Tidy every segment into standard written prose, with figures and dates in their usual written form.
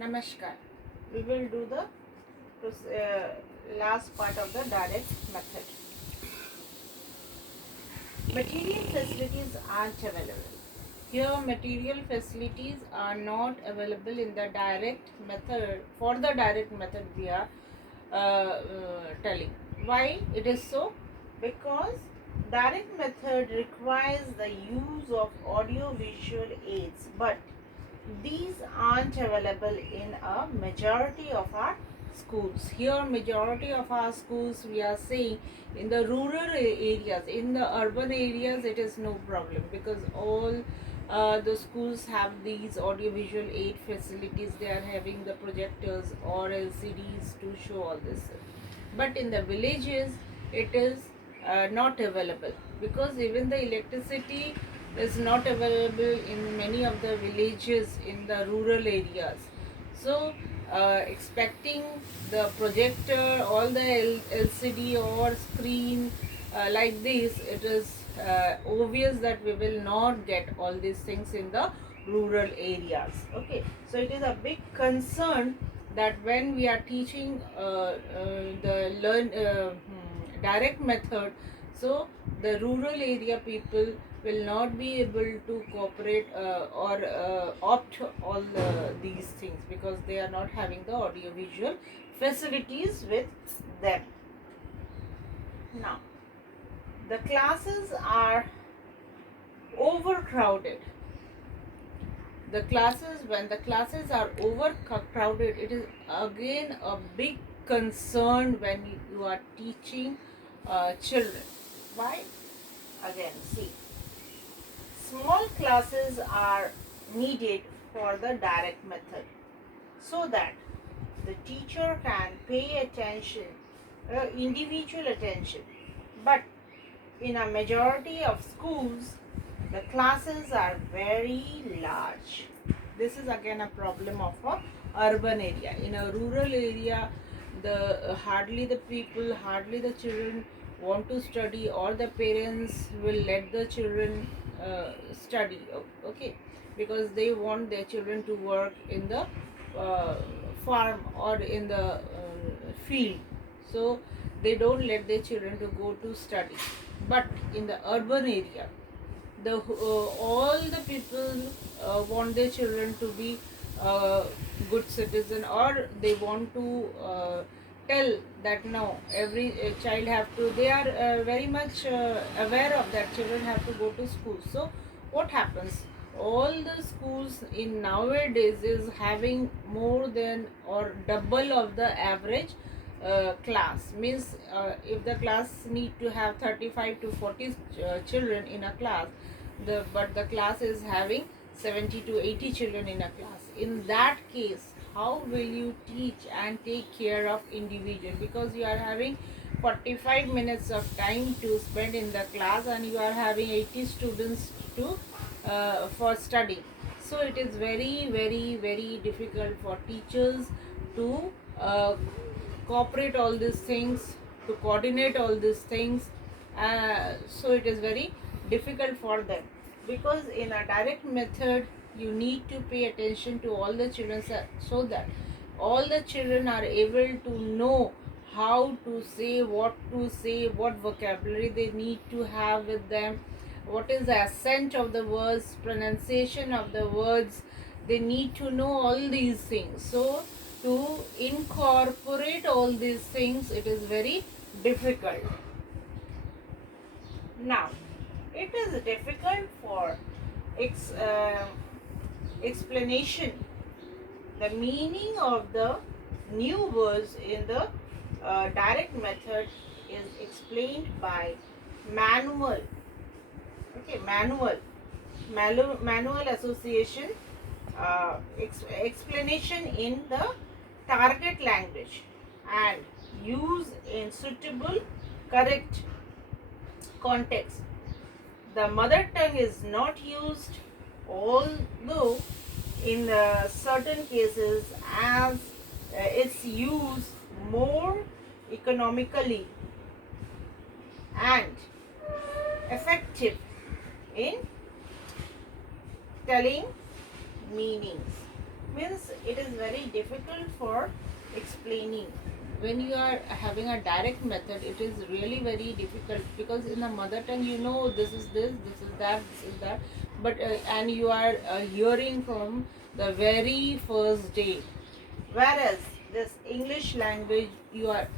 Namaskar. We will do the last part of the direct method. Material facilities aren't available. Here, material facilities are not available in the direct method. For the direct method, we are telling. Why it is so? Because direct method requires the use of audio visual aids, but these aren't available in a majority of our schools. Here majority of our schools, we are saying, in the rural areas, in the urban areas it is no problem, because all the schools have these audio visual aid facilities. They are having the projectors or LCDs to show all this. But in the villages it is not available, because even the electricity is not available in many of the villages in the rural areas. So expecting the projector, all the LCD or screen like this, it is obvious that we will not get all these things in the rural areas. Okay, so it is a big concern that when we are teaching the direct method, so the rural area people will not be able to cooperate or opt all these things, because they are not having the audio visual facilities with them. Now the classes are overcrowded. The classes, when the classes are overcrowded, it is again a big concern when you are teaching children. Why? Again, see, small classes are needed for the direct method, so that the teacher can pay attention, individual attention. But in a majority of schools, the classes are very large. This is again a problem of a urban area. In a rural area, the hardly the people, hardly the children want to study, or the parents will let the children study. Okay, because they want their children to work in the uh, farm or in the field. So they don't let their children to go to study. But in the urban area, the all the people want their children to be good citizen, or they want to tell that no, every child have to, they are very much aware of that children have to go to school. So what happens, all the schools in nowadays is having more than or double of the average class. Means if the class need to have 35 to 40 children in a class, but the class is having 70 to 80 children in a class. In that case, how will you teach and take care of individual? Because you are having 45 minutes of time to spend in the class, and you are having 80 students to for study. So it is very very very difficult for teachers to cooperate all these things, to coordinate all these things. So it is very difficult for them, because in a direct method you need to pay attention to all the children, so that all the children are able to know how to say, what vocabulary they need to have with them, what is the accent of the words, pronunciation of the words. They need to know all these things. So to incorporate all these things, it is very difficult. Now it is difficult for explanation. The meaning of the new words in the direct method is explained by manual. Okay, manual association, explanation in the target language, and use in suitable correct context. The mother tongue is not used, although in certain cases, as it's used more economically and effective in telling meanings. means it is very difficult for explaining. When you are having a direct method, it is really very difficult, because in the mother tongue you know this is this, this is that, this is that, but and you are hearing from the very first day. Whereas this English language, you are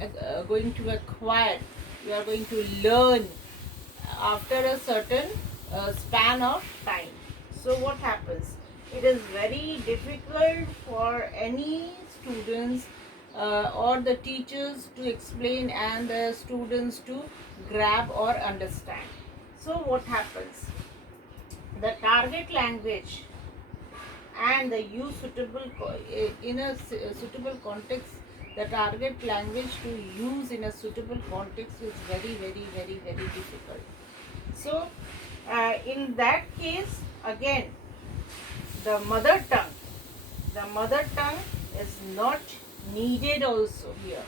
going to acquire, you are going to learn after a certain span of time. So what happens? It is very difficult for any students or the teachers to explain and the students to grab or understand. So what happens? The target language and the use suitable in a suitable context, the target language to use in a suitable context is very very very very difficult. So in that case, again, the mother tongue is not needed also here.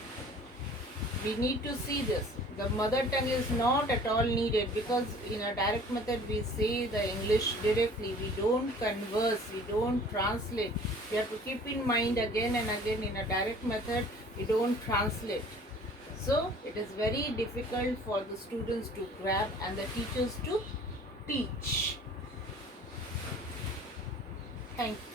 We need to see this. The mother tongue is not at all needed, because in a direct method we say the English directly. We don't converse, we don't translate. We have to keep in mind again and again, in a direct method we don't translate. So it is very difficult for the students to grab and the teachers to teach. Thank you.